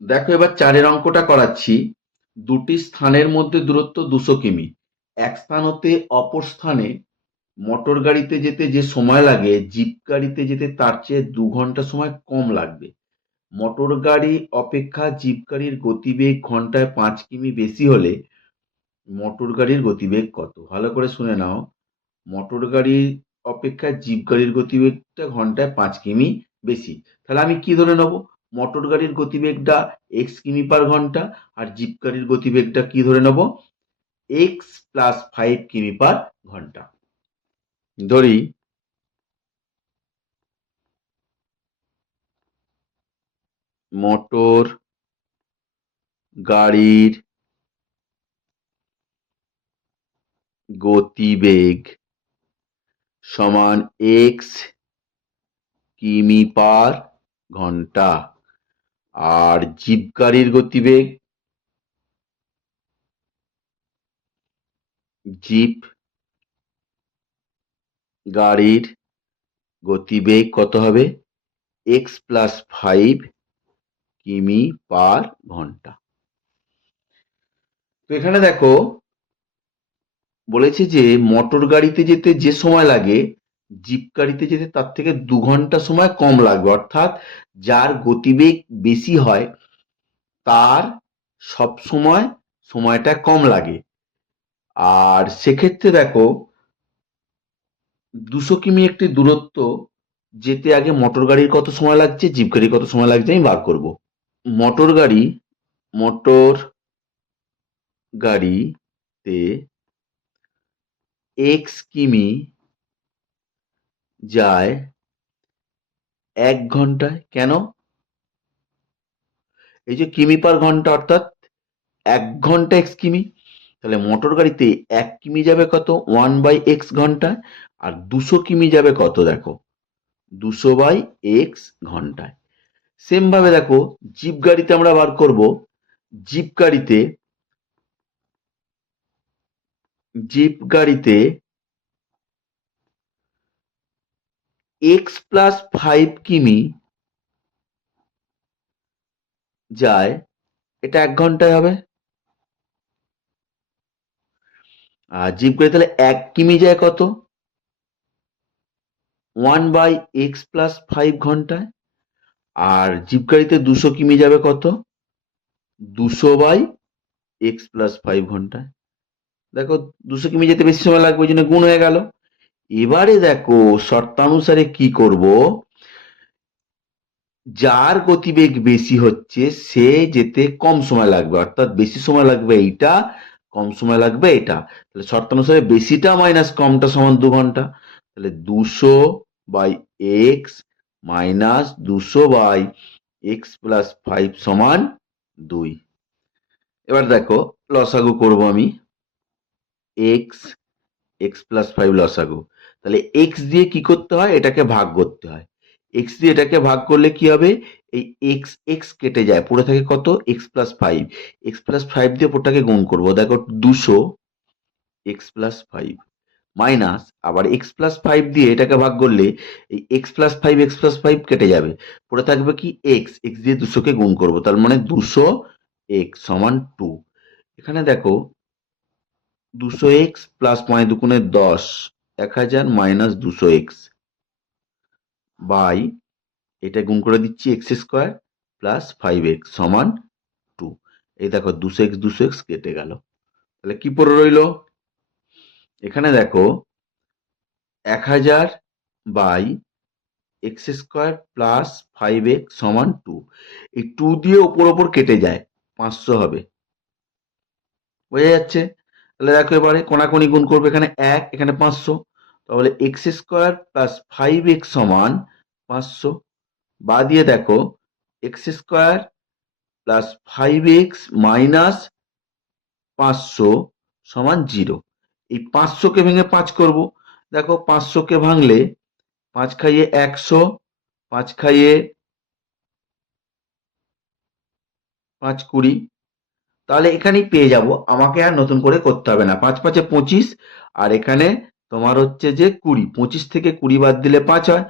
দেখো এবার চারের অঙ্কটা করাচ্ছি। দুটি স্থানের মধ্যে দূরত্ব 200 কিমি। এক স্থান হতে অপর স্থানে মোটর গাড়িতে যেতে যে সময় লাগে জিপ গাড়িতে যেতে তার চেয়ে 2 ঘন্টা সময় কম লাগবে। মোটর গাড়ি অপেক্ষা জিপ গাড়ির গতিবেগ ঘন্টায় 5 কিমি বেশি হলে মোটর গাড়ির গতিবেগ কত? ভালো করে শুনে নাও। মোটর গাড়ির অপেক্ষা জিপ গাড়ির গতিবেগটা ঘন্টায় 5 কিমি বেশি। তাহলে আমি কি ধরে নেব? মোটর গাড়ির গতিবেগটা x কিমি/ঘন্টা আর জিপ গাড়ির গতিবেগটা কি ধরে নেব? x+5 কিমি/ঘন্টা। ধরি মোটর গাড়ির গতিবেগ সমান x কিমি/ঘন্টা আর জিপ গাড়ির গতিবেগ জিপ গাড়ির গতিবেগ কত হবে? x+5 কিমি/ঘন্টা। তো এখানে দেখো বলেছে যে মোটর গাড়িতে যেতে যে সময় লাগে জিপ গাড়িতে যেতে তার থেকে 2 ঘন্টা সময় কম লাগবে, অর্থাৎ যার গতিবেগ বেশি হয় তার সব সময় সময়টা কম লাগে। আর সেক্ষেত্রে দেখো 200 কিমি একটি দূরত্ব যেতে আগে মোটর গাড়ির কত সময় লাগছে, জিপ গাড়ির কত সময় লাগছে আমি বার করব। মোটর গাড়ি মোটর গাড়িতে x কিমি যায় 1 ঘন্টায়। কেন? এই যে কিমি/ঘন্টা অর্থাৎ 1 ঘন্টা x কিমি। তাহলে মোটর গাড়িতে 1 কিমি যাবে কত? 1/x ঘন্টায়। আর 200 কিমি যাবে কত? দেখো 200/x ঘন্টায়। সেম ভাবে দেখো জিপ গাড়িতে আমরা বার করব। জিপ গাড়িতে জিপ গাড়িতে x+5 কিমি যায়, এটা 1 ঘন্টায় হবে। আর জিপ গাড়ি তাহলে 1 কিমি যায় কত? 1/x+5 ঘন্টায়। আর জিপ গাড়িতে 200 কিমি যাবে কত? 200/x+5 ঘন্টায়। দেখো 200 কিমি যেতে বেশি সময় লাগবে, ওই জন্য গুণ হয়ে গেল। এবারে দেখো শর্তানুসারে কি করব, যার গতিবেগ বেশি হচ্ছে সে যেতে কম সময় লাগবে, অর্থাৎ বেশি সময় লাগবে এইটা, কম সময় লাগবে এটা। তাহলে শর্তানুসারে বেশিটা মাইনাস কমটা সমান 2 ঘন্টা। তাহলে 200/x-200/x+5 সমান 2। এবার দেখো লসাগু করব আমি। এক্স x+5 লসাগু। তাহলে এক্স দিয়ে কি করতে হয়? এটাকে ভাগ করতে হয়। এক্স দিয়ে এটাকে ভাগ করলে কি হবে? এই এক্স এক্স কেটে যায়, পড়ে থাকে কত? x+5। x+5 দিয়ে ওপরটাকে গুণ করব। দেখো 200x+5 মাইনাস আবার x+5 দিয়ে এটাকে ভাগ করলে এই x+5 কেটে যাবে, পড়ে থাকবে কি? এক্স এক্স দিয়ে 200কে গুণ করব, তার মানে 200x সমান 2। এখানে দেখো 200x plus 5 × 10, 1000 minus 200x by এটা গুণ করে দিচ্ছি x² প্লাস 5x সমান 2। এই দেখো 200x কেটে গেল। তাহলে কি পড়ে রইল? এখানে দেখো 1000 বাই x² প্লাস 5x সমান 2। এই 2 দিয়ে ওপর কেটে যায়, 500 হবে। বোঝা যাচ্ছে? তাহলে দেখো এবারে কোনাকুনি গুণ করবে, এখানে 1 এখানে 500, তাহলে x² প্লাস 5x সমান 500। বা দিয়ে দেখো x² প্লাস 5x মাইনাস 500 সমান 0। এই 500কে ভেঙে 5 করব। দেখো 500কে ভাঙলে 5 খাইয়ে 100, 5 খাইয়ে 5 20। তাহলে এখানেই পেয়ে যাব, আমাকে আর নতুন করে করতে হবে না। 5 5 25, আর এখানে তোমার হচ্ছে যে 20, 25 থেকে 20 বাদ দিলে 5 হয়।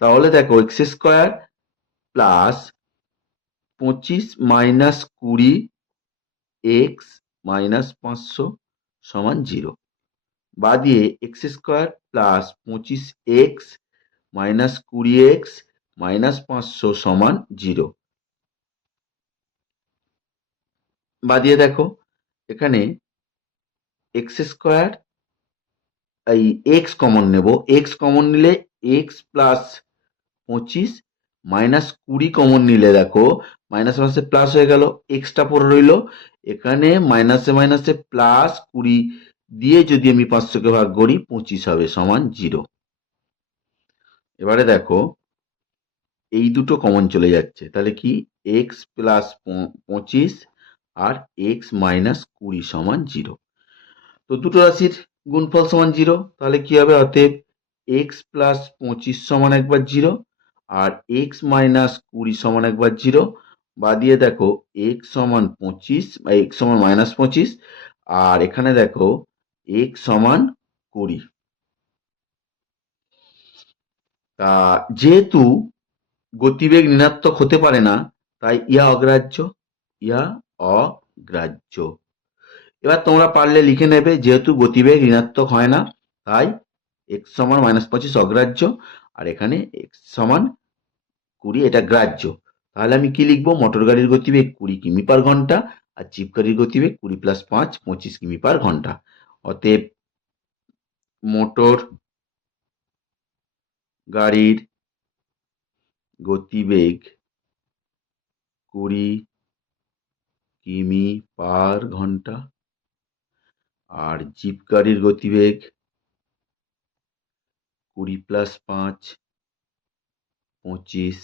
তাহলে দেখো x² plus 25 minus 20 x minus 500 সমান 0। বা দিয়ে x square plus 25 x minus 20 x minus 500 সমান 0। বা দিয়ে দেখো এখানে এক্স স্কোয়ার এই এক্স কমন নেব, এক্স কমন নিলে এক্স প্লাস 25 মাইনাস 20 কমন নিলে দেখো মাইনাস মাইনাসে প্লাস হয়ে গেল, এক্সটা পড়ে রইল। এখানে মাইনাসে মাইনাসে প্লাস 20 দিয়ে যদি আমি 500কে ভাগ করি 25 হবে সমান 0। এবারে দেখো এই দুটো কমন চলে যাচ্ছে, তাহলে কি এক্স প্লাস 25 আর এক্স মাইনাস 20 সমান 0। তো দুটো রাশির গুণফল সমান 0, তাহলে কি হবে? অতএব এক্স প্লাস 25 সমান একবার 0 আর এক্স মাইনাস 20 সমান একবার 0। বা দিয়ে দেখো এক্স সমান 25 বা এক্স সমান মাইনাস 25 আর এখানে দেখো এক্স সমান 20। তা যেহেতু গতিবেগ ঋণাত্মক হতে পারে না তাই ইহা অগ্রাহ্য, ইহা অগ্রাহ্য। এবার তোমরা পারলে লিখে নেবে যেহেতু গতিবেগ ঋণাত্মক হয় না তাই এক্স সমান মাইনাস 25 অগ্রাহ্য আর এখানে এক্স সমান 20 এটা গ্রাহ্য। তাহলে আমি কি লিখবো? মোটর গাড়ির গতিবেগ 20 কিমি পার ঘন্টা আর জিপ গাড়ির গতিবেগ 20 প্লাস 5 25 কিমি পার ঘন্টা। অতএব মোটর গাড়ির গতিবেগ 20 কিমি পার ঘন্টা আর জিপ গাড়ির গতিবেগ 20 প্লাস 5 25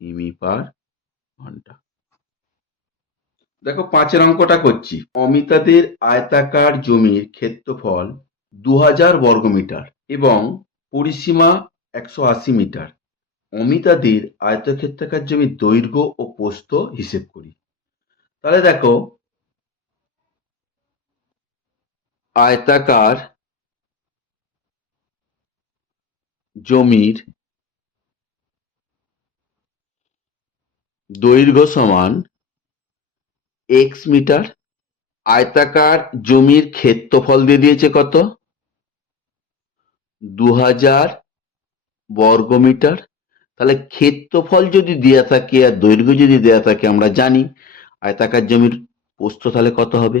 কিমি পার ঘন্টা। দেখো 5 অঙ্কটা করছি। অমিতাদের আয়তাকার জমির ক্ষেত্রফল 2000 বর্গমিটার এবং পরিসীমা 180 মিটার। অমিতাদের আয়তক্ষেত্রাকার জমির দৈর্ঘ্য ও প্রস্থ হিসেব করি। তাহলে দেখো আয়তাকার জমির দৈর্ঘ্য সমান x মিটার, আয়তাকার জমির ক্ষেত্রফল দিয়ে দিয়েছে কত? 2000 বর্গমিটার। তাহলে ক্ষেত্রফল যদি দেয়া থাকে আর দৈর্ঘ্য যদি দেয়া থাকে আমরা জানি আয়তাকার জমির প্রস্থ তাহলে কত হবে?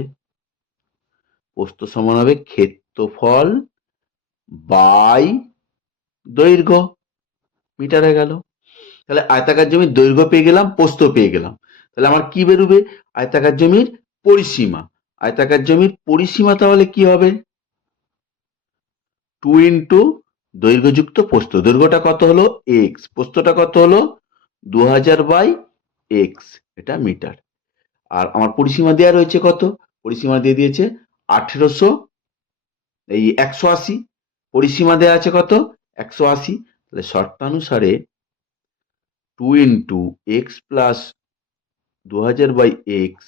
প্রস্থ সমান হবে ক্ষেত্রফল বাই দৈর্ঘ্য, মিটারে গেল। তাহলে আয়তাকার জমির দৈর্ঘ্য পেয়ে গেলাম, প্রস্থ পেয়ে গেলাম। তাহলে আমার কি বেরোবে? আয়তাকার জমির পরিসীমা। আয়তাকার জমির পরিসীমা তাহলে কি হবে? 2 ইন্টু দৈর্ঘ্যযুক্ত প্রস্থ। দৈর্ঘ্যটা কত হলো? x, প্রস্থটা কত হলো? 2000 বাই x, এটা মিটার। আর আমার পরিসীমা দেওয়া রয়েছে কত? পরিসীমা দিয়ে দিয়েছে 180। পরিসীমা দেওয়া আছে কত? 180। তাহলে শর্তানুসারে 2 into X plus 2000 by X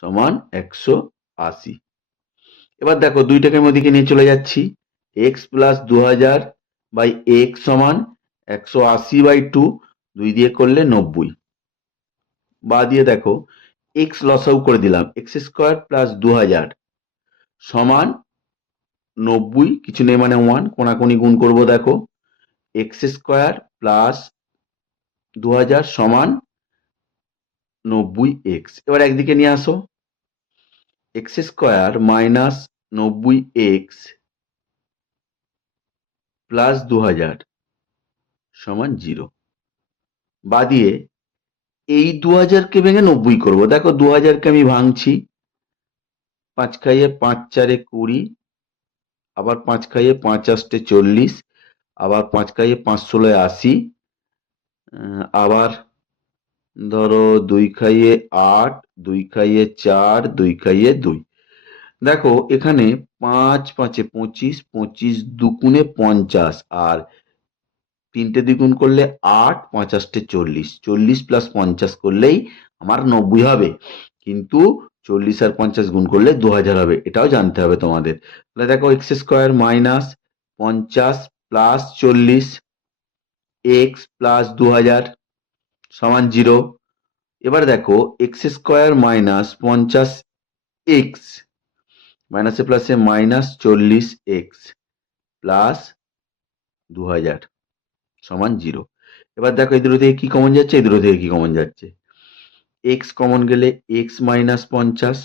সমান 180। এবার দেখো দুইটাকে ওদিকে নিয়ে চলে যাচ্ছি। এক্স প্লাস 2000 বাই এক্স সমান 180 বাই 2, 2 দিয়ে করলে 90। বা দিয়ে দেখো এক্স লসাগু করে দিলাম, এক্স স্কোয়ার প্লাস 2000 সমান 90, কিছু নেই মানে 1, কোনাকুনি গুণ করবো। দেখো এক্স স্কোয়ার প্লাস 2000 সমান 90 এক্স। এবার একদিকে নিয়ে আসো, x square minus 90 x plus 2000 সমান 0। বা দিয়ে এই 2000কে ভেঙে 90 করবো। দেখো 2000কে আমি ভাঙছি, 5 খাইয়ে 5 4 20, আবার 5 খাইয়ে 5 8 40, আবার 5 খাইয়ে 5 16 80, আবার ধরো 2 খাইয়ে 8, 2 খাইয়ে 4, 2 খাইয়ে 2। দেখো এখানে 5 5 25, 25 দুগুণে 50 আর 3টে দ্বিগুণ করলে 8, 5 8 40, 40 প্লাস 50 করলেই আমার 90 হবে, কিন্তু 40 আর 50 গুণ করলে 2000 হবে, এটাও জানতে হবে তোমাদের। তাহলে দেখো x square minus 50 plus 40 x plus 2000 সমান 0। এবার দেখো এক্স স্কোয়ার মাইনাস 50x মাইনাসে প্লাসে মাইনাস 40x প্লাস 2000 সমান 0। এবার দেখো এই দুটো থেকে কি কমন যাচ্ছে, এই দুটো থেকে কি কমন যাচ্ছে, এক্স কমন গেলে এক্স মাইনাস 50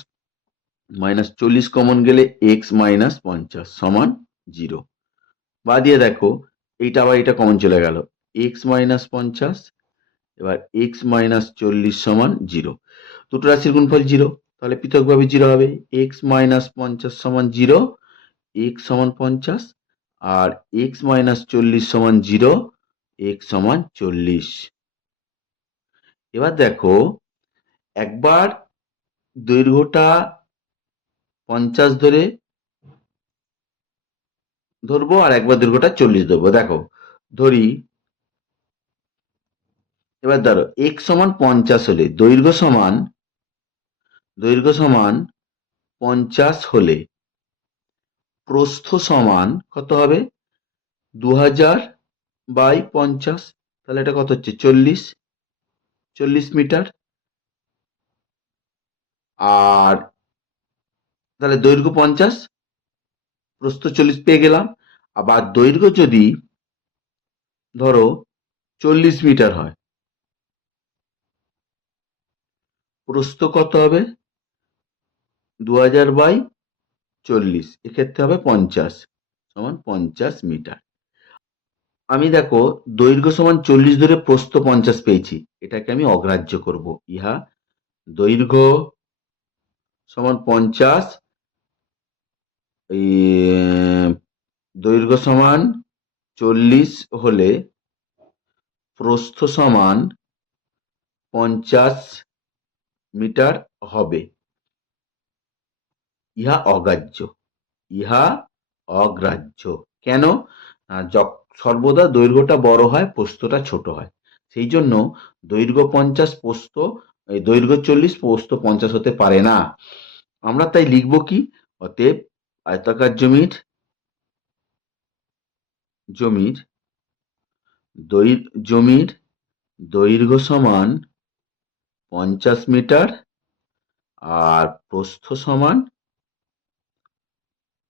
মাইনাস 40 কমন গেলে এক্স মাইনাস 50 সমান 0। বা দিয়ে দেখো এইটা আবার এটা কমন চলে গেল, এক্স মাইনাস 50 এবার এক্স মাইনাস 40 সমান 0। দুটো রাশির গুণফল 0, তাহলে পৃথকভাবে 0 হবে, এক্স মাইনাস 50 সমান 0, এক্স সমান 50 আর এক্স মাইনাস 40 সমান 0, এক্স সমান 40। এবার দেখো একবার দৈর্ঘ্যটা 50 ধরবো আর একবার দৈর্ঘ্যটা 40 ধরবো। দেখো ধরি, এবার ধরো x সমান 50 হলে দৈর্ঘ্য সমান 50 হলে প্রস্থ সমান কত হবে, 2000 বাই 50, তাহলে এটা কত হচ্ছে 40 মিটার। আর তাহলে দৈর্ঘ্য 50 প্রস্থ 40 পেয়ে গেলাম। আবার দৈর্ঘ্য যদি ধরো 40 মিটার হয়, প্রস্থ কত হবে 2000 বাই 40, এক্ষেত্রে হবে 50 সমান 50 মিটার। আমি দেখো দৈর্ঘ্য সমান 40 ধরে প্রস্থ 50 পেয়েছি, এটাকে আমি অগ্রাহ্য করব। ইহা দৈর্ঘ্য সমান 50, দৈর্ঘ্য সমান 40 হলে প্রস্থ সমান 50 মিটার হবে। ইহা অগ্রাহ্য। কেন? সর্বদা দৈর্ঘ্যটা বড় হয়, প্রস্থটা ছোট হয়। সেই জন্য দৈর্ঘ্য 50, দৈর্ঘ্য 40, প্রস্থ 50 হতে পারে না। আমরা তাই লিখব কি, অতএব আয়তাকার জমির দৈর্ঘ্য সমান 50 মিটার আর প্রস্থ সমান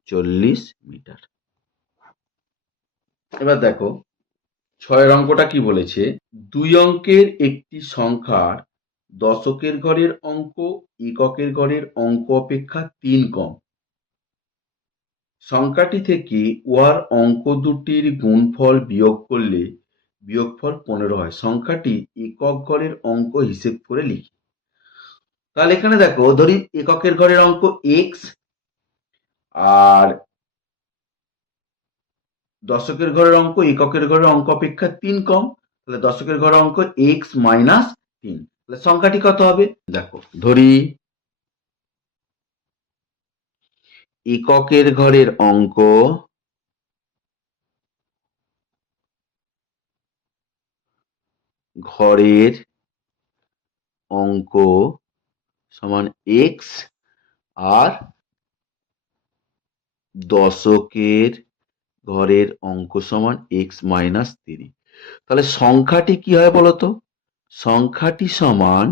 40 মিটার। এবার দেখো 6 অঙ্কটা কি বলেছে, 2 অঙ্কের একটি সংখ্যার দশকের ঘরের অঙ্ক এককের ঘরের অঙ্ক অপেক্ষা 3 কম। সংখ্যাটি থেকে উহার অঙ্ক দুটির গুণফল বিয়োগ করলে বিয়োগফল 15 হয়। সংখ্যাটি একক ঘরের অঙ্ক হিসেব করে লিখি। তাহলে এখানে দেখো ধরি এককের ঘরের অঙ্ক x আর দশকের ঘরের অঙ্ক এককের ঘরের অঙ্ক অপেক্ষা 3 কম, তাহলে দশকের ঘরের অঙ্ক x মাইনাস 3, তাহলে সংখ্যাটি কত হবে, দেখো ধরি এককের ঘরের অঙ্ক সমান x আর দশকের ঘরের অঙ্ক সমান x মাইনাস 3। তাহলে সংখ্যাটি কি হয় বলতো, সংখ্যাটি সমান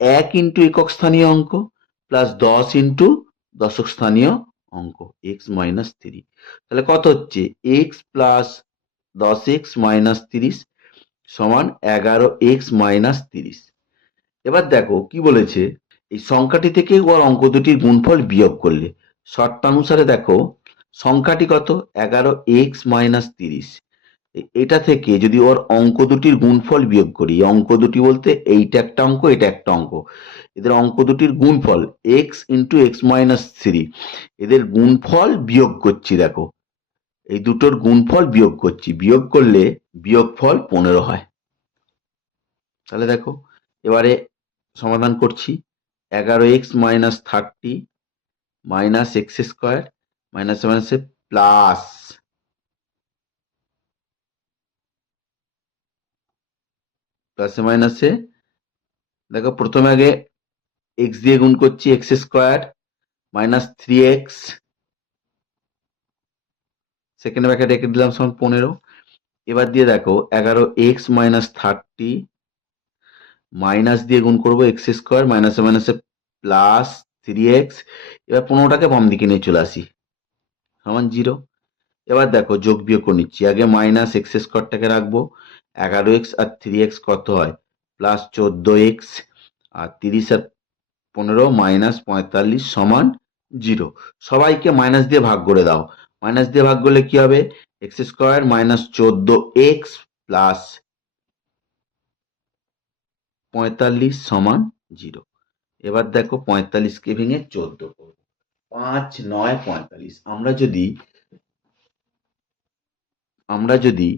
1 ইন্টু একক স্থানীয় অঙ্ক প্লাস 10 ইন্টু দশক স্থানীয় অঙ্ক x মাইনাস 3। তাহলে কত হচ্ছে x প্লাস 10x মাইনাস 30 সমান 11x মাইনাস 30। এবার দেখো কি বলেছে, এই সংখ্যাটি থেকে ওর অঙ্ক দুটির গুণফল বিয়োগ করলে শর্তানুসারে দেখো সংখ্যাটি কত 11x মাইনাস 30, এটা থেকে যদি ওর অঙ্ক দুটির গুণফল বিয়োগ করি, অঙ্ক দুটি বলতে এইটা একটা অঙ্ক এটা একটা অঙ্ক, এদের অঙ্ক দুটির গুণফল x ইন্টু এক্স মাইনাস 3, এদের গুণফল বিয়োগ করছি। দেখো এই দুটোর গুণফল বিয়োগ করছি, বিয়োগ করলে বিয়োগফল 15 হয়। তাহলে দেখো এবারে সমাধান করছি, 11x minus 30 minus x square minus মাইনাসে প্লাস প্লাসে মাইনাসে, দেখো প্রথমে আগে এক্স দিয়ে গুণ করছি, x square minus 3x, second bracket রেখে দিলাম সমান 15। এবার দিয়ে দেখো 11x মাইনাস 30 মাইনাস দিয়ে গুণ করবো এক্স স্কোয়ার, মাইনাসে মাইনাসে প্লাস 3x। এবার 15টাকে বাম দিকে নিয়ে চলে আসি, সমান 0। এবার দেখো যোগ বিয়োগ করে নিচ্ছি, আগে মাইনাস এক্স স্কোয়ারটাকে রাখবো, 11x আর 3x কত হয় প্লাস 14x, আর 30 আর 15 মাইনাস 45 সমান 0। সবাইকে মাইনাস দিয়ে ভাগ করে দাও, মাইনাস দিয়ে ভাগ করলে কি হবে, x square minus 14x plus 45 সমান 0। এবার দেখো 45কে ভেঙে 14 করবো, 5 9 45। আমরা যদি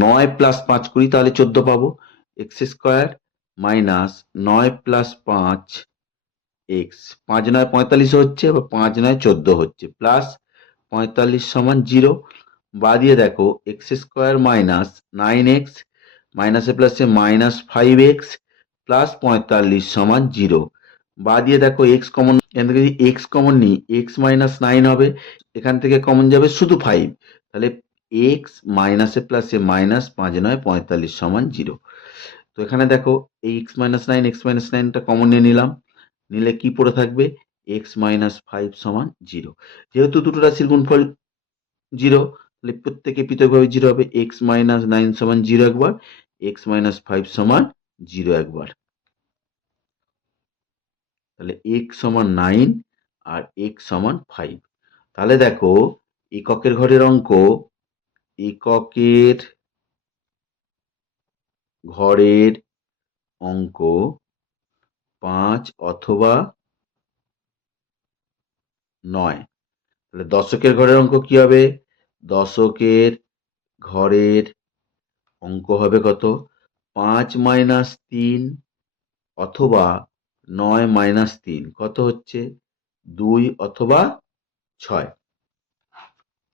9 প্লাস 5 করি তাহলে 14 পাবো। X square minus 9 plus 5 x, 5 9 45 হচ্ছে, বা 5 9 14 হচ্ছে, প্লাস 45 সমান 0। বা দিয়ে দেখো এক্স স্কোয়ার মাইনাস 9x, মাইনাসে প্লাসে মাইনাস 5x প্লাস 45 সমান 0। বা দিয়ে দেখো এক্স কমন, এখান থেকে যদি এক্স কমন নিই এক্স মাইনাস 9 হবে, এখান থেকে কমন যাবে শুধু 5, তাহলে এক্স মাইনাসে প্লাসে মাইনাস 5 9 45 সমান 0। তো এখানে দেখো এই এক্স মাইনাস নাইনটা কমন নিয়ে নিলাম, নিলে কি পড়ে থাকবে, এক্স মাইনাস 5 সমান 0। যেহেতু দুটো রাশির গুণফল 0, তাহলে প্রত্যেকে পৃথকভাবে 0 হবে, এক্স মাইনাস 9 সমান 0 একবার, এক্স মাইনাস 5 সমান 0 একবার। তাহলে এক্স সমান 9 আর এক্স সমান 5। তাহলে দেখো এককের ঘরের অঙ্ক, এককের ঘরের অঙ্ক 5 অথবা 9। তাহলে দশকের ঘরের অঙ্ক কি হবে, দশকের ঘরের অঙ্ক হবে কত, 5 মাইনাস 3 অথবা 9 মাইনাস 3, কত হচ্ছে 2 অথবা 6।